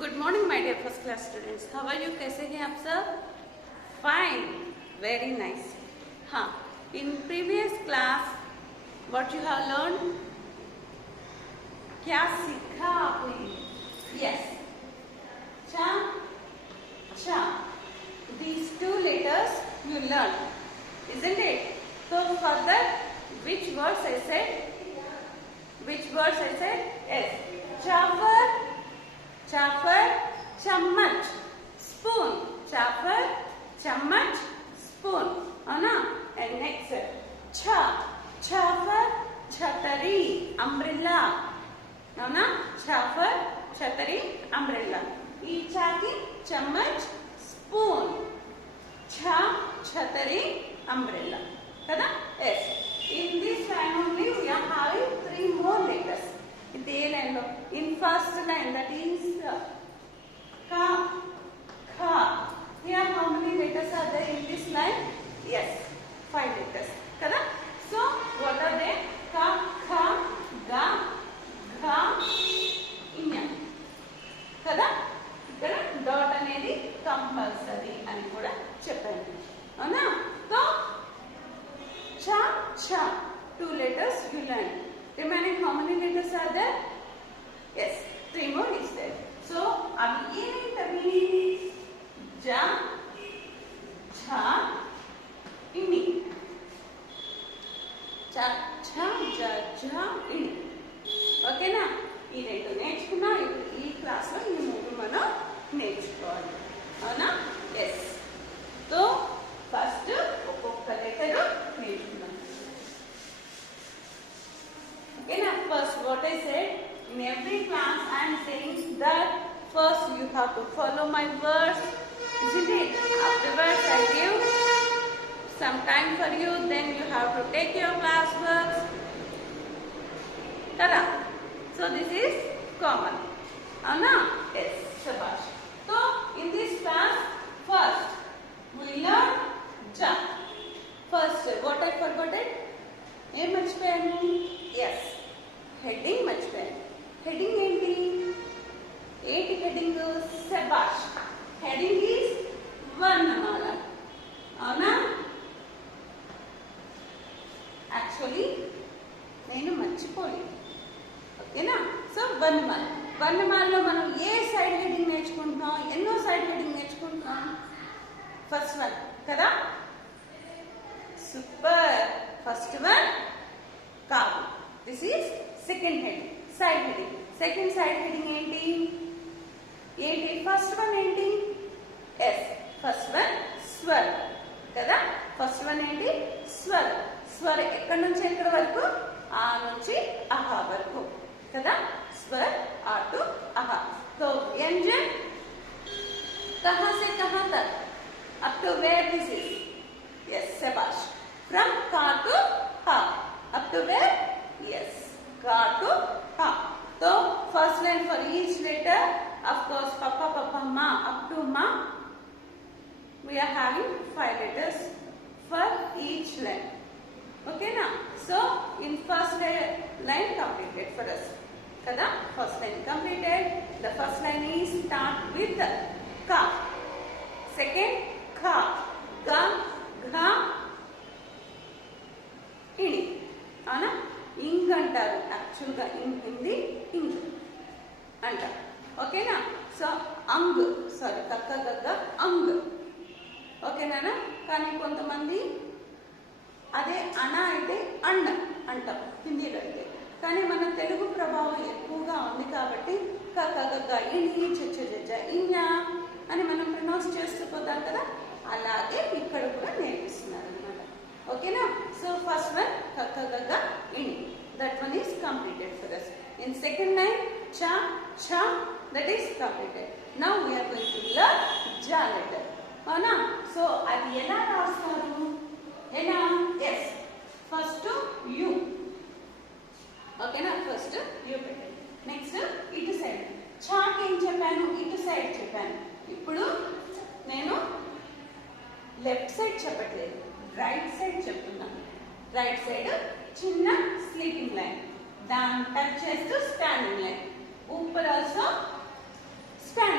Good morning my dear first class students, how are you? कैसे हैं आप सब? Fine, very nice. हाँ, in previous class what you have learn, क्या सीखा आपने? यस, चा चा, these two letters you learn, isn't it? So further, which words I said? Which words I said? Yes, chaffer, chaffer, chammach, spoon, chaffer, chammach, spoon, है and next cha, chaffer, chatari, umbrella, है chaffer, chatari, umbrella. ఈ చాకి chammach, spoon, cha, chatari, umbrella, kada? Yes. In this line only we are having 3 more letters. In the line, in first line, that is ka, kha. Here how many letters are there in this line? Yes, 5 letters. Kada? So what are they? Ka, kha, ga, gha, inya. Kada? ఇక్కడ డాట్ అనేది కంపల్సరీ అని కూడా చెప్పండి, అవునా? So cha, cha, 2 letters you learn. Remaining how many letters are there? Yes, 3 more is there. So అవి ఏంటవి? ja, cha, ini. cha, cha, ja, ja, ini. ఓకేనా? ఈ రెండు నేర్చుకున్నా. ఇప్పుడు ఈ క్లాస్లో ఈ 3 మనం నేర్చుకోవాలి, అవునా? ఎస్. సో ఫస్ట్ ఒక్కొక్క లెటర్ నేర్చుకున్నాం. ఓకేనా? First what I said, in every class I am saying that first you have to follow my words, isn't it? Afterwards I give some time for you, then you have to take your class works. Tada. So this is common, Anna? Yes, shabash. So in this class, first we learn ja. First, what I forgot it? Em marchipayanu? Yes, heading marchipayanu. Heading enti? Enti heading? Shabash. Heading is varnamala, Anna? Actually, నేను మర్చిపోలేదు. ఓకేనా? సో వర్ణమాల, వర్ణమాలలో మనం ఏ side heading నేర్చుకుంటున్నాం? ఎన్నో side heading నేర్చుకుంటున్నాం? First one కదా? సూపర్. ఫస్ట్ వన్ కాదు, this is second heading, side heading. Second side heading ఏంటి? ఏంటి ఫస్ట్ వన్ ఏంటి? ఎస్, ఫస్ట్ వన్ స్వర్ కదా? ఫస్ట్ వన్ ఏంటి? స్వర్. స్వర్ ఎక్కడి నుంచి ఎక్కడి వరకు? ఆ నుంచి అహా వరకు కదా? स्वर आ टू अहा. तो व्यंजन कहाँ से कहाँ तक? up to where this is? Yes, shabash. From ka to ha. up to where? Yes, ka to ha. So first line for each letter, of course, papa, papa, ma, up to ma. We are having 5 letters for each line. Okay now? So in first line completed for us. Kada? First line completed. The first line is start with ka. Second kha, ga, gha, ini. Ana? Ing antaru. Actual ga in Hindi, ing antaru. Okay na? So ang, sorry, kakka gagga ang. Okay na? కానీ కొంతమంది అదే అన అయితే అన్న అంటాం హిందీలో అయితే. కానీ మన తెలుగు ప్రభావం ఎక్కువగా ఉంది కాబట్టి కక్కగగ్గ ఇని చచ్చ ఇన్నా అని మనం ప్రొనౌన్స్ చేస్తూ పోతాం కదా, అలాగే ఇక్కడ కూడా నేర్పిస్తున్నారు అనమాట. ఓకేనా? సో ఫస్ట్ వన్ కక్కగగ్గ ఇని, that one is completed for us. In second line చా ఛా, that is completed. Now we are going to learn జా లెటర్, అవునా? సో అది ఎలా రాస్తారు? ఎలా? ఎస్, ఫస్ట్ యు. ఓకేనా? ఫస్ట్ యూ పెట్టండి. నెక్స్ట్ ఇటు సైడ్ చాక్ ఏం చెప్పాను? ఇటు సైడ్ చెప్పాను. ఇప్పుడు నేను లెఫ్ట్ సైడ్ చెప్పట్లేదు, రైట్ సైడ్ చెప్తున్నాను. రైట్ సైడ్ చిన్న స్లీపింగ్ లైన్, దాన్ని టచ్ చేస్తూ స్టాండింగ్ లైన్. ऊपर also stand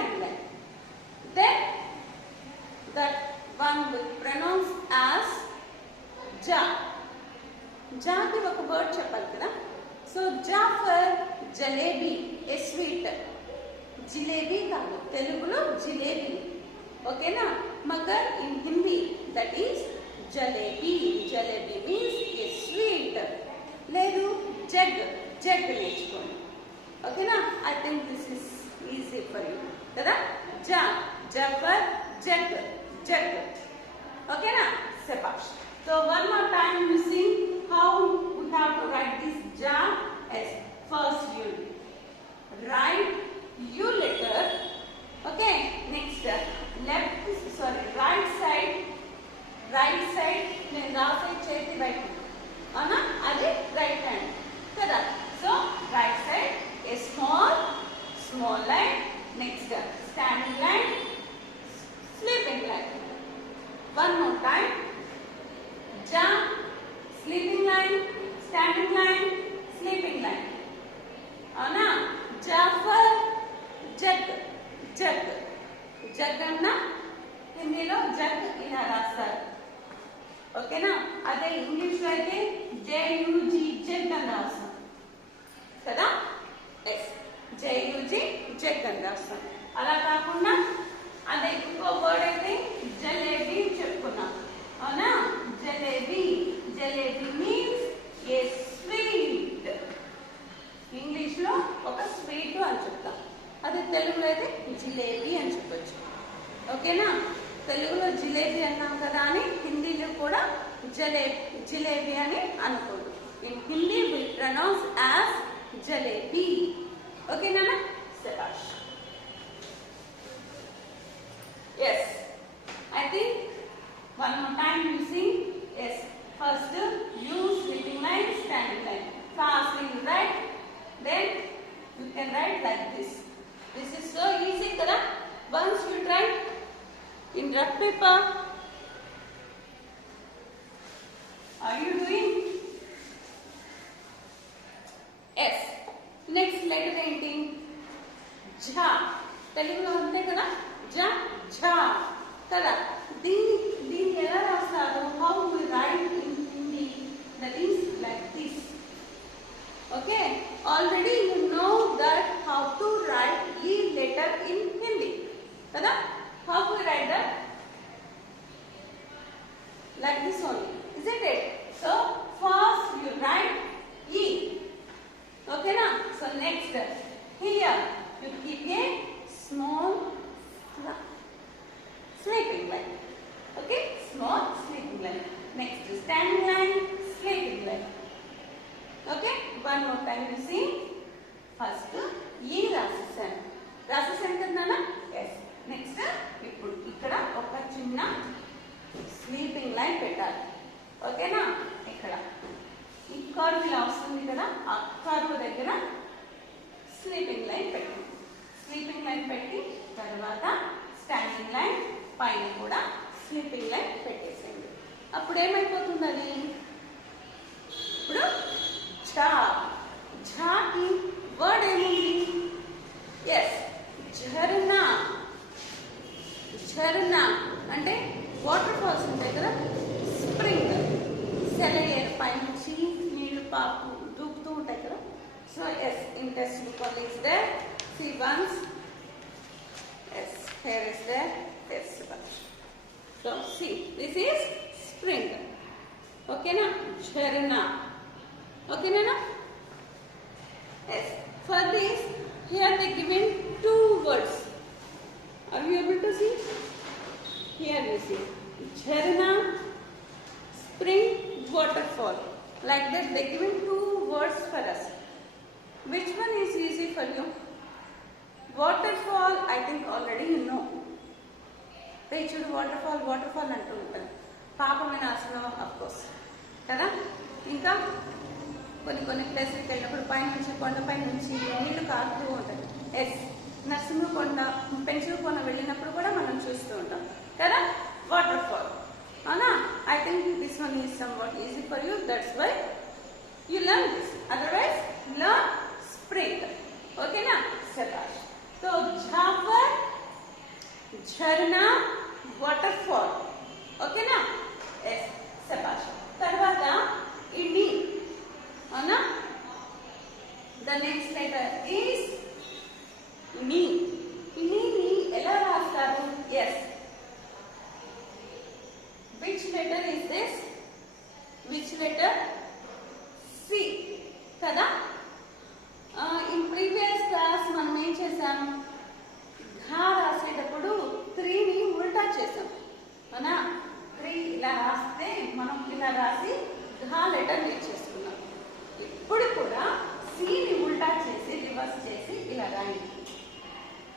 జలేబీ ఏ స్వీట్. జిలేబీ కాదు, తెలుగులో జిలేబీ. ఓకేనా? మగర్ in Hindi that is jalebi. Jalebi means a sweet. లేదు జగ్, జగ్ నేర్చుకోండి. ఓకేనా? I think this is easy for you కదా. జా, జఫర్, జగ్, జగ్. ఓకేనా? శభాష్. So one more time you see how we have to write this ja as first you write u letter. Okay, next right side నేను రాసే చేతి వైపు అవునా, అది రైట్ హ్యాండ్ కదా. So right side a small line, next standing line, sleeping line. One more time. Ja, sleeping line, standing line, sleeping line. అవునా? Jafar, jug, jug. Jug అన్న హిందీలో జగ్ ఇలా రాస్తారు. ఓకేనా? అదే ఇంగ్లీష్లో అయితే జేయుజి జగ్ అని రాస్తాం కదా. ఎస్, జేయుజి జగ్ అని రాస్తాం. అలా కాకుండా అదే ఇంకో వర్డ్ అయితే జలేబీ చెప్పుకున్నాం. అవునా? జలేబీ. Jalebi means a sweet. English లో ఒక స్వీట్ అని చెప్తాం, అదే తెలుగులో అయితే జిలేబీ అని చెప్పొచ్చు. ఓకేనా? తెలుగులో జిలేబీ అన్నాం కదా అని హిందీలో కూడా జిలేబీ అని అనుకోండి. In Hindi will pronounce as jalebi. ఓకేనా? శభాష్. Yes, I think one more time you see. Yes, first you sleeping line, standing line. Fastly you write, then you can write like this. This is so easy kada. Once you try in rough paper. Are you doing? Yes. Next letter ఏంటి? ఝ. తెలుగులో అంతే కదా, ఝ, ఝ కదా. దీన్ని ఎలా రాస్తారు? How we write in Hindi, that is like this. Okay, already you know that how to write ఈ letter in Hindi కదా. How we write that? like this only, isn't it? So first you write E. Okay na? So next here you keep a small sleeping line. Okay, small sleeping line. Next standing line, sleeping line. Okay, one more time you see. First E రాసేసాను కదా. Yes. Next ఇప్పుడు ఇక్కడ ఒక చిన్న sleeping line పెట్టాలి. ఓకేనా? ఇక్కడ ఈ కర్వ్ ఇలా వస్తుంది కదా, ఆ కర్వ్ దగ్గర స్లీపింగ్ లైన్ పెట్టి, స్లీపింగ్ లైన్ పెట్టి తర్వాత స్టాండింగ్ లైన్ పైన కూడా స్లీపింగ్ లైన్ పెట్టేసేయండి. అప్పుడు ఏమైపోతుంది అది? ఇప్పుడు ఝా. ఝాకి వర్డ్ ఏముంది? ఎస్, ఝర్నా. ఝర్నా అంటే వాటర్ ఫాల్స్ ఉంటాయి కదా, స్ప్రింగ్, సెలయేరు పైనుంచి నీళ్లు పాకు దూకుతూ ఉంటాయి కదా. So yes, in text book all is there. See once. Yes, here is there. Yes, so see this is spring. ఓకేనా? ఝర్నా. ఓకేనా? Yes, for this here they given two words. Are you able to see? Here you see Jharna, spring, waterfall. Like that they given two words for us. Which one is easy for you? Waterfall, I think already you know. Pechudu waterfall, waterfall antu untaru. Papaminasana of course. Kada? Inka కొన్ని ప్లేసెస్కి వెళ్ళినప్పుడు పైనుంచి కొండపై నుంచి నీళ్లు కారుతూ ఉంటాయి. ఎస్, నరసింహకొండ, పెంచుకొండ వెళ్ళినప్పుడు కూడా మనం చూస్తూ ఉంటాం కదా, వాటర్ ఫాల్. అవునా? I think this one is somewhat easy for you. That's why you learn this. Otherwise learn spring. ఓకేనా? శభాష్. సో ఝాఫర్, ఝర్నా, వాటర్ ఫాల్. ఓకేనా? ఎస్, శభాష్. తర్వాత ఇడ్లీ. అవునా? The next letter is ni. Ni ela rastaru? Yes. Which letter is this? Which letter? C. Kada? In previous class మనం ఏం చేసాం? ఘా రాసేటప్పుడు 3 ని ఉల్టా చేసాం. మన 3 ఇలా రాస్తే మనం ఇలా రాసి ఘా లెటర్ నేర్చేసుకున్నాం. ఇప్పుడు కూడా C ని ఉల్టా చేసి రివర్స్ చేసి ఇలా రాయండి.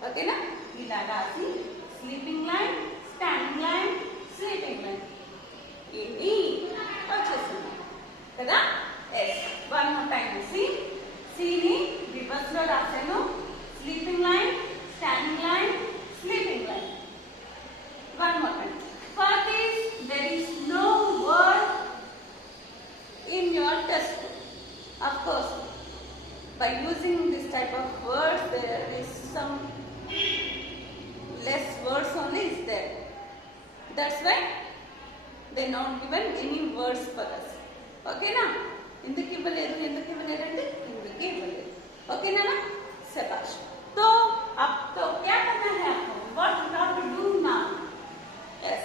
ఓకేనా? ఇలా రాసి sleeping line, standing line, sleeping line ఇన్ని వచ్చేస్తుంది కదా. Yes, one more time. C ని రివర్స్ లో రాసాను. Sleeping line, standing line, sleeping line. One more time. For this there is no word in your textbook. Of course, by using this type of words, there is some less words only is there. That's why they not given any words for us. Okay na? ఎందుకు ఇవ్వలేదు అంటే ఎందుకు ఇవ్వలేదు. ఓకేనా? శభాష్. तो अब तो क्या करना है आपको? What you have to do now? Yes,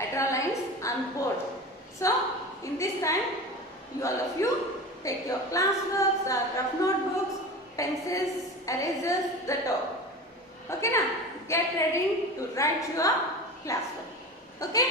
I draw lines on board. So in this time, all of you take your class works, rough notebooks, pencils, erasers, that all. Okay na? Get ready to write your class work. Okay?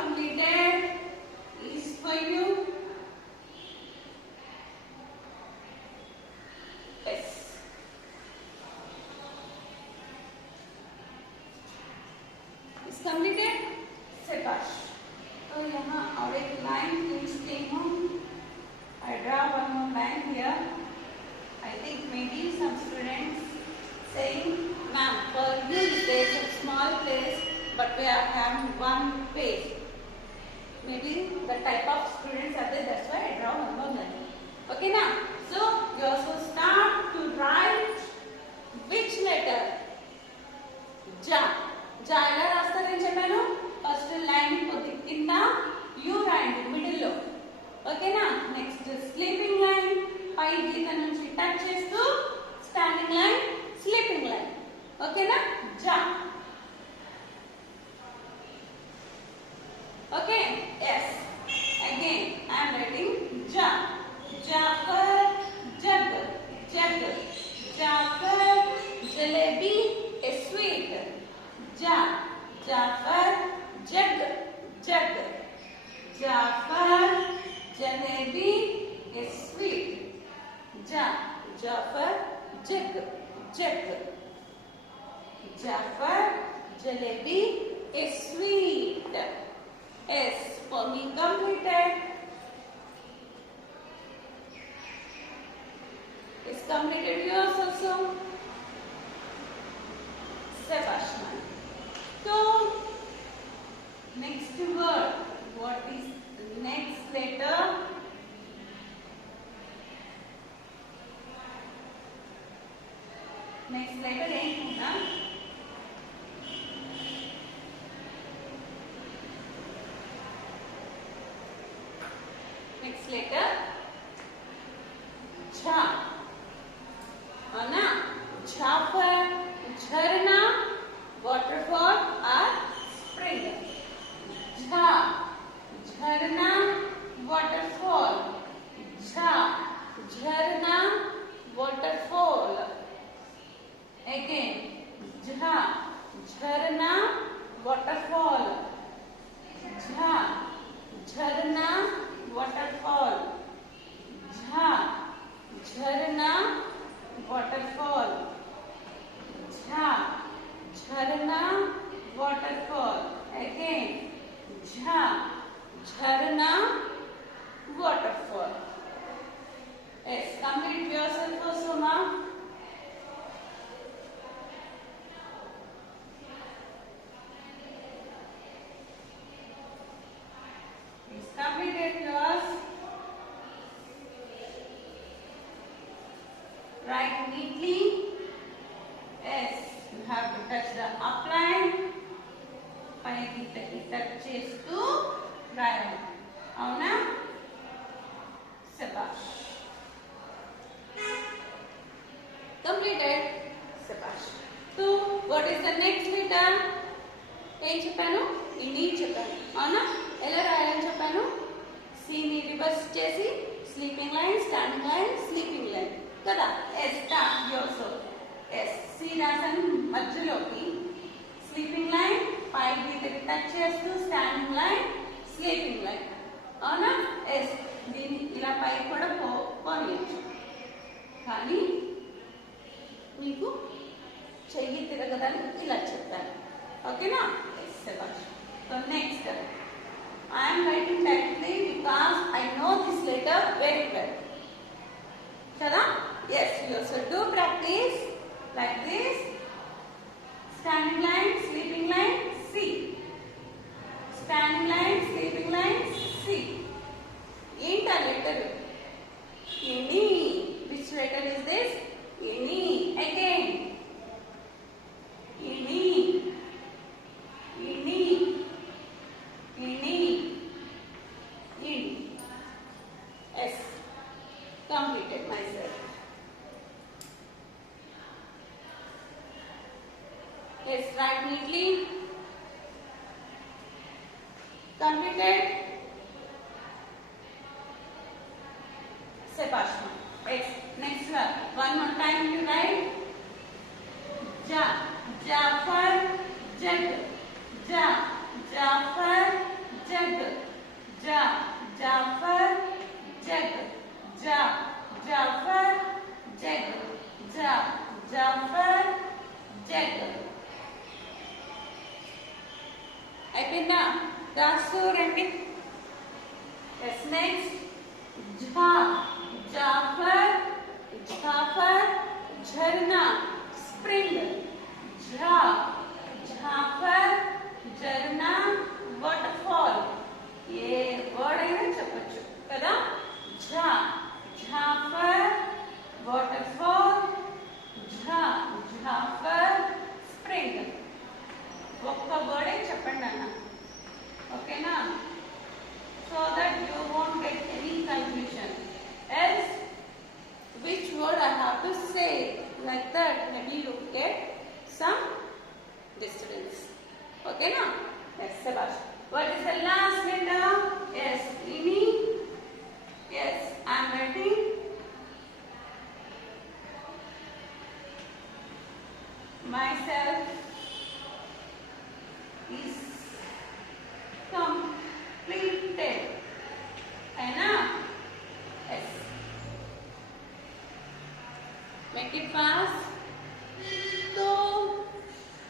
Completed is for you. Yes. Is completed. Shabash. तो यहाँ और एक line please take home. I draw one more line here. I think maybe some students saying, "Ma'am, for you there is a small place, but we are having one page." Maybe the type of students are there, that's why I draw one more line. Okay now? So you also start to write which letter? Ja. Ja ela rasta నేను చెప్పాను. First line కొద్ది కింద యు రాయండి మిడిల్ లో. ఓకేనా? Next sleeping line పై గీత నుంచి టచ్ చేస్తూ standing line, sleeping line. ఓకేనా? Ja. Okay, yes. Again, I am writing ja. Jafar, jag, jag. Jafar, jalebi, a sweet. Ja, Jafar, jag, jag. Jafar, jalebi, a sweet. Ja, Jafar, jag, jag. Jafar, jalebi, a sweet. Yes, for me completed. Is completed yours also. Sebastian. So next word. What is the next letter? Next letter ఏంటన్నా? Next letter Jha. Anna, Jafar, Jharna, waterfall or spring. Jha, Jharna, waterfall. Jha, Jharna, waterfall. Again, Jha, Jharna, waterfall. Jha, Jharna, waterfall. Jha, Jharna, waterfall. Jha, Jharna, waterfall. Again, Jha, Jharna, waterfall. Yes, complete yourself also, ma. ఏం చెప్పాను? ఇని చెప్పాను. అవునా? ఎలా రాయాలని చెప్పాను? సిని reverse చేసి sleeping line, standing line, sleeping line కదా. Yes start your so S C రాసాను మధ్యలోకి, స్లీపింగ్ లైన్ పైకి దగ్గర టచ్ చేస్తూ స్టాండింగ్ లైన్, స్లీపింగ్ లైన్. అవునా? ఎస్ దీన్ని ఇలా పైకి కూడా పోనీయచ్చు, కానీ మీకు చెయ్యి తిరగదని ఇలా చెప్పాను. ఓకేనా? ఎస్ శభాష్. So next I am writing directly because I know this letter very well. Chala? Yes, you also do practice like this. Standing line, sleeping line, C. Standing line, sleeping line, C. Ain't a letter. Ini. Which letter is this? Ini. Again. Ini. Ini. Ini. In. Yes. Completed myself. Yes, write neatly. Completed. Sebastian. Yes. Next one. One more time you write. Ja. Jafar. Jag. Ja. Jafar. Jag. Ja. Jafar. Jag. Ja. Jafar. Jag. Ja. Jafar. Jag. అయిపోయిందా? రాసు రండి. Yes, next. Ja. Jafar. Jafar. Jharna. Spring. Ja. Jafar. Jharna. Waterfall. ఏ వర్డ్ అయినా చెప్పచ్చు కదా. ఝా. ఝాఫర్. వాటర్ఫాల్. ఝా. ఝాఫర్. స్ప్రింగ్. ఒక్క వర్డే చెప్పండి అన్న. ఓకేనా? So that you won't get any confusion. Else which word I have to say like that, maybe you get some disturbance. Okay na? Yes, Sebastian. What is the last letter? Yes, Ini. Yes, I am writing. Myself is completed. है ना? Yes. Make it fast. So,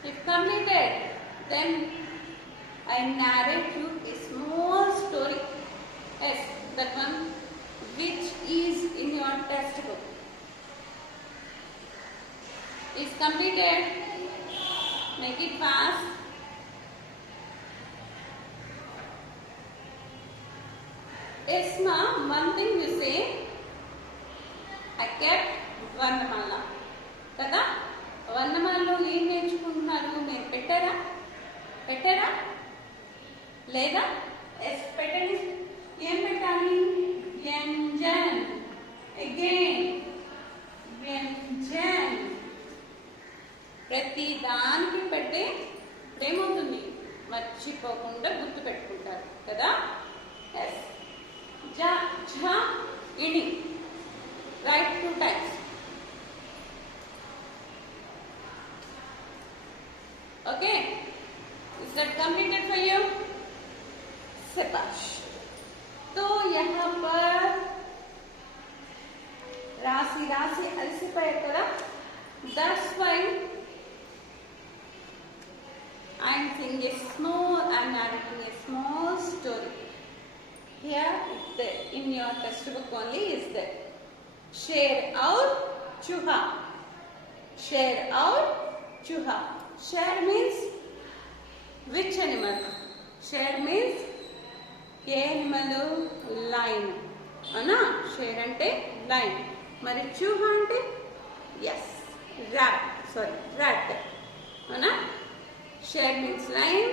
if completed, then I narrate you a small story. Yes, that one which is in your textbook. Is completed. Make it fast. Yes, ma. One thing you say. I kept వర్ణమాల కదా. వర్ణమాలలో ఏం నేర్చుకుంటున్నారు? మీరు పెట్టారా? పెట్టారా లేదా? ఎస్ పెట్టండి. ఏం పెట్టాలి? వ్యంజన్. అగైన్ వ్యంజన్. ప్రతి దానికి పెట్టే ఏమవుతుంది? మర్చిపోకుండా గుర్తు పెట్టుకుంటారు కదా. ఎస్. జ ఝ ఇని. రైట్ 2 times. Okay? Is that completed for you? Sebash. तो यहाँ पर राशि राशि अलसिपोयाరు కదా. That's why I'm saying a small, I'm narrating a small story. Here is there, in your textbook only is there. Share out chuha. Share out chuha. Share means which animal? Share means A animal? Lion. అవునా? Share అంటే lion. మరి chuha అంటే yes, rat. Sorry, rat. అవునా? Share means lion.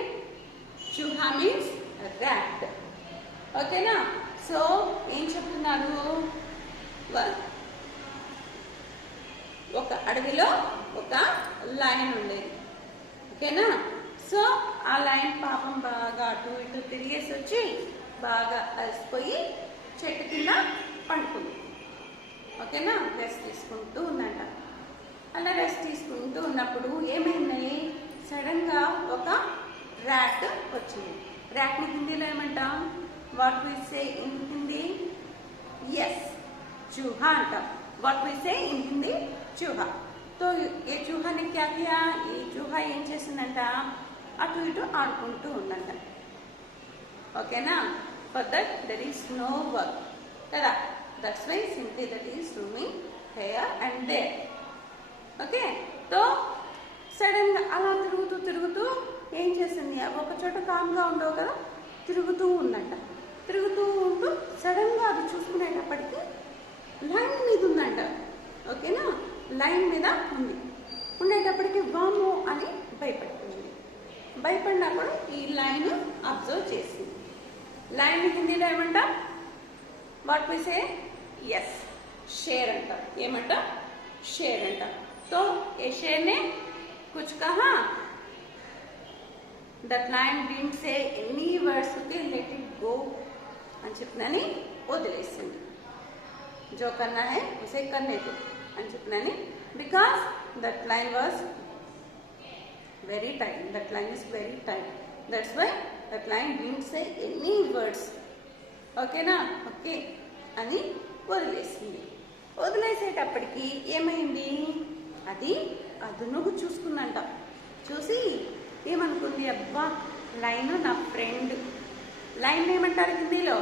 Chuha means rat. ఓకేనా? సో ఏం చెప్తున్నారు? ఒక అడవిలో ఒక లయన్ ఉండేది. ఓకేనా? సో ఆ లైన్ పాపం బాగా అటు ఇటు తిరిగేసి వచ్చి బాగా అలసిపోయి చెట్టు కింద పండుకుంది. ఓకేనా, రెస్ట్ తీసుకుంటూ ఉందంట. అలా రెస్ట్ తీసుకుంటూ ఉన్నప్పుడు ఏమైంది, సడన్గా ఒక ర్యాట్ వచ్చింది. ర్యాట్ని హిందీలో ఏమంటాం? What we say in Hindi? Yes, चूहा अंटा. व्हाट वी से इन हिंदी? चूहा. तो ये चूहा ने क्या किया? ये चूहा ఏం చేసిందంట, అటు ఇటు ఆడుకుంటూ ఉందంట. ఓకేనా, for that there is no work కదా. That's why simply that is roaming here and there. Okay, తో సడన్ గా అలా తిరుగుతూ తిరుగుతూ ఏం చేసింది, ఒక చోట కామ్గా ఉండవు కదా, తిరుగుతూ ఉందంట. తిరుగుతూ ఉంటూ సడన్ గా అది చూసుకునేటప్పటికి లైన్ మీద ఉందంట. ఓకేనా, లైన్ మీద ఉంది. ఉండేటప్పటికి వాము అని భయపడుతుంది. భయపడినప్పుడు ఈ లైన్ అబ్జర్వ్ చేసింది. లైన్ హిందీలో ఏమంటా? What we say? ఎస్, షేర్ అంట. ఏమంట? షేర్ అంట. तो ये शेर ने कुछ कहा, that lion didn't say any words, okay, let it go అని చెప్పినని వదిలేసింది. जो करना है उसे करने दो అని చెప్పినని, because that lion was very tight. That lion is very tight. That's why that lion didn't say any words. ఓకేనా, ఓకే అని వదిలేసింది. వదిలేసేటప్పటికి ఏమైంది, అది అదునుగు చూసుకుందంట. చూసి ఏమనుకుంది, అబ్బా లైన్ నా ఫ్రెండ్. లైన్ ఏమంటారు హిందీలో?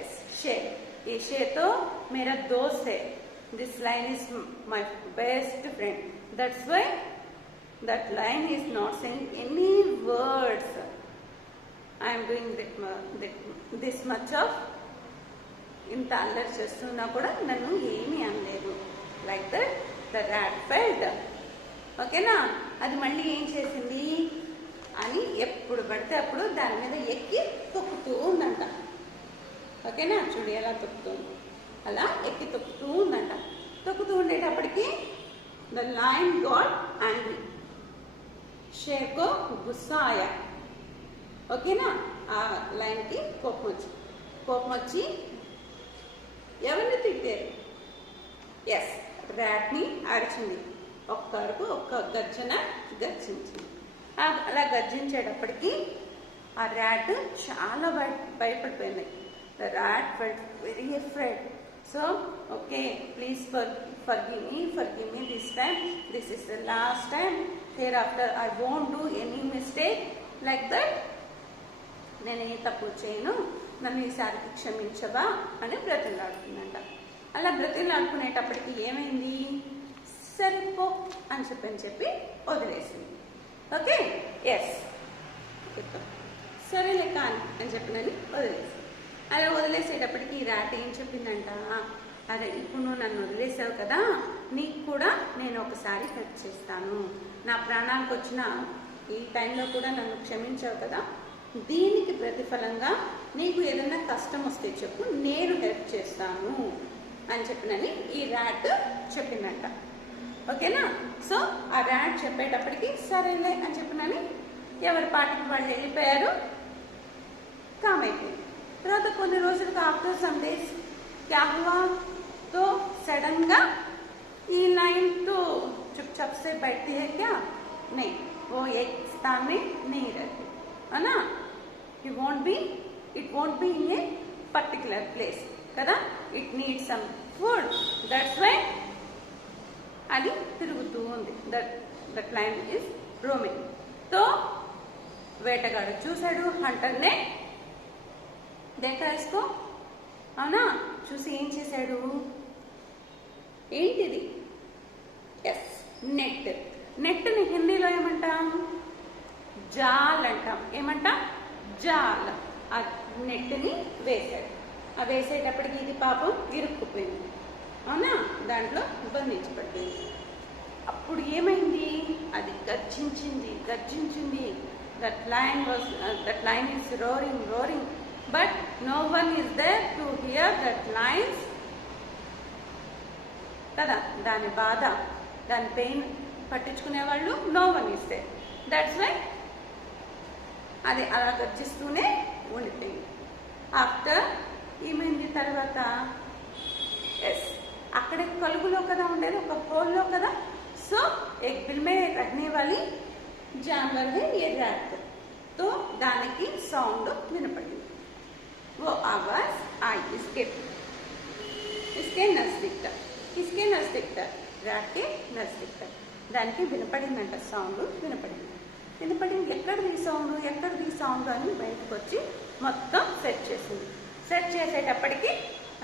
ఎస్, షేర్. ये शेर तो मेरा दोस्त है. This lion is my best friend. That's why that lion is not saying any words. I am doing this much of ఇంత అల్లరి చేస్తున్నా కూడా నన్ను ఏమీ అనలేదు. Like that the rat felt. ఓకేనా, అది మళ్ళీ ఏం చేసింది అని ఎప్పుడు పడితే అప్పుడు దాని మీద ఎక్కి తొక్కుతూ ఉందంట. ఓకేనా, చూడు ఎలా తొక్కుతుంది, అలా ఎక్కి తొక్కుతూ ఉందంట. తొక్కుతూ ఉండేటప్పటికి ద లైన్ గాట్ యాంగ్రీ. షేర్ కో గుస్సా ఆయా. ఓకేనా, ఆ లైన్కి కోపం వచ్చి ఎవరిని తిట్టారు? ఎస్, ర్యాట్ని అరిచింది. ఒక్క గర్జన గర్జించింది. అలా గర్జించేటప్పటికి ఆ ర్యాట్ చాలా భయపడిపోయింది. The rat felt very afraid. So, okay, please forgive me this time. This is the last time. Hereafter, I won't do any mistake like that. నేను ఏ తప్పు చేయను, నన్ను ఈసారికి క్షమించవా అని బ్రతిలాడుతుందంట. అలా బ్రతిలాడుకునేటప్పటికి ఏమైంది, సరిపో అని చెప్పి వదిలేసింది. ఓకే, ఎస్, సరేలే కానీ అని చెప్పినని వదిలేసింది. అలా వదిలేసేటప్పటికి ఈ ర్యాట్ ఏం చెప్పిందంట, అరే ఇప్పుడు నువ్వు నన్ను వదిలేసావు కదా, నీకు కూడా నేను ఒకసారి హెల్ప్ చేస్తాను. నా ప్రాణానికి వచ్చిన ఈ టైంలో కూడా నన్ను క్షమించావు కదా, దీనికి ప్రతిఫలంగా నీకు ఏదైనా కష్టం వస్తే చెప్పు, నేను హెల్ప్ చేస్తాను అని చెప్పినని ఈ ర్యాట్ చెప్పిందంట. ఓకేనా, సో ఆ ర్యాట్ చెప్పేటప్పటికి సరేలే అని చెప్పినని ఎవరి పాటికి వాళ్ళు వెళ్ళిపోయారు. కామైపోయింది. తర్వాత కొన్ని రోజులకు ఆఫ్టర్ సమ్ డేస్ क्या हुआ, तो सडन गा ये लाइन तो चुपचाप से बैठती है क्या? नहीं, वो एक स्थान में नहीं रहती है ना. It won't be in a particular place kada. It needs some food. That's why adi tirugutu undi. That lion is roaming. तो వేటగాడు చూశాడు, హంటర్ నే देखा इसको, అవునా, చూసి ఏం చేశాడు, ఏంటిది? Yes, net. నెట్ని హిందీలో ఏమంటాం? జాల్ అంటాం. ఏమంటాం? జాల్. ఆ నెట్ని వేశాడు. ఆ వేసేటప్పటికి ఇది పాపం ఇరుక్కుపోయింది. అవునా, దాంట్లో బంధించబడింది. అప్పుడు ఏమైంది, అది గర్జించింది. That lion is roaring. But no one is there to hear that lines kada. దాని బాధ, దాని పెయిన్ పట్టించుకునే వాళ్ళు no one is there. That's why అది అలా గర్జిస్తూనే ఉండిపోయింది. ఆఫ్టర్ ఏమైంది తర్వాత, ఎస్ అక్కడే కలుగులో కదా ఉండేది, ఒక హోల్లో కదా. సో एक बिल में रहने वाली जानवर है ये रैट. तो దానికి సౌండ్ వినపడింది. वो आवाज आई इसके नजदीक तक. किसके नजदीक तक? रैट के नजदीक तक. దానికి వినపడిందంట, సౌండ్ వినపడింది. ఎక్కడిది సౌండ్ అని బయటకు వచ్చి మొత్తం సెట్ చేసింది. సెట్ చేసేటప్పటికి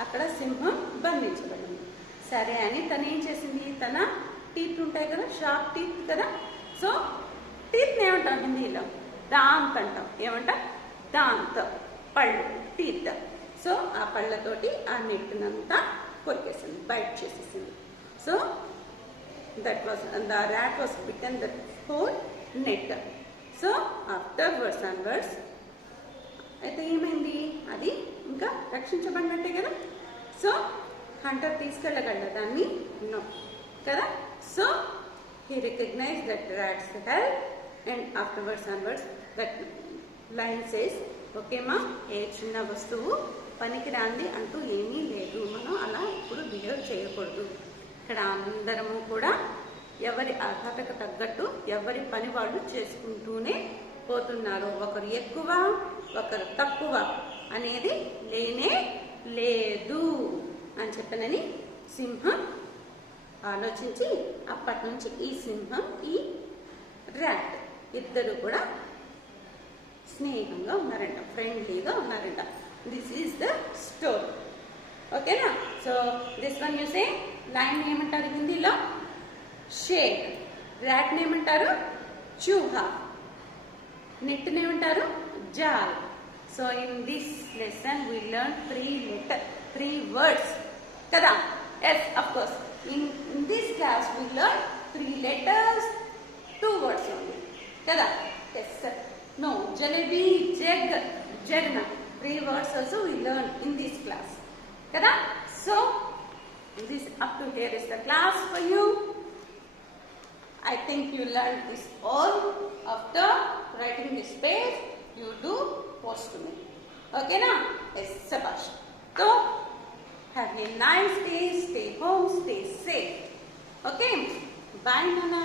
అక్కడ సింహం బంధించబడింది. సరే అని తను ఏం చేసింది, తన టీత్ ఉంటాయి కదా, షార్ప్ టీత్ కదా. సో టీత్ ఏమంటాం హిందీలో? దాంత్ అంటాం. ఏమంటాం? దాంత్, పళ్ళు, టీత్. సో ఆ పళ్ళతోటి ఆ నెట్నంతా కొరికేసింది, బైట్ చేసేసింది. So that was, and the rat was bitten the whole net. So afterwards onwards అయితే ఏమైంది, అది ఇంకా రక్షించబడినట్టే కదా. సో హంటర్ తీసుకెళ్ళగలడు దాన్ని, నో కదా. So he recognized that rat's help and afterwards onwards that line says, okay మా, ఏ చిన్న వస్తువు పనికి రాంది అంటూ ఏమీ లేదు, మనం అలా ఇప్పుడు బిహేవ్ చేయకూడదు. ఇక్కడ అందరము కూడా ఎవరి అర్హతకు తగ్గట్టు ఎవరి పని వాళ్ళు చేసుకుంటూనే పోతున్నారు. ఒకరు ఎక్కువ ఒకరు తక్కువ అనేది లేనే లేదు అని చెప్పనని సింహం ఆలోచించి అప్పటి నుంచి ఈ సింహం, ఈ ర్యాట్ ఇద్దరు కూడా స్నేహంగా ఉన్నారంట, ఫ్రెండ్లీగా ఉన్నారంట. This is the story. ఓకేనా? So this one you say lion ఏమంటారు హిందీలో? షేర్. ర్యాట్ ఏమంటారు? చూహా. నెట్ ఏమంటారు? జాల్. So in this lesson we learn 3 words కదా. Yes, of course in this class we learn 3 letters, 2 words only కదా. Yes, no, jalebi, jagna, 3 words also we learn in this class kada. So this up to here is the class for you. I think you learned this all. After writing this page you do post to me, okay na? Yes, shabash. So have a nice day, stay home, stay safe. Okay, bye nana.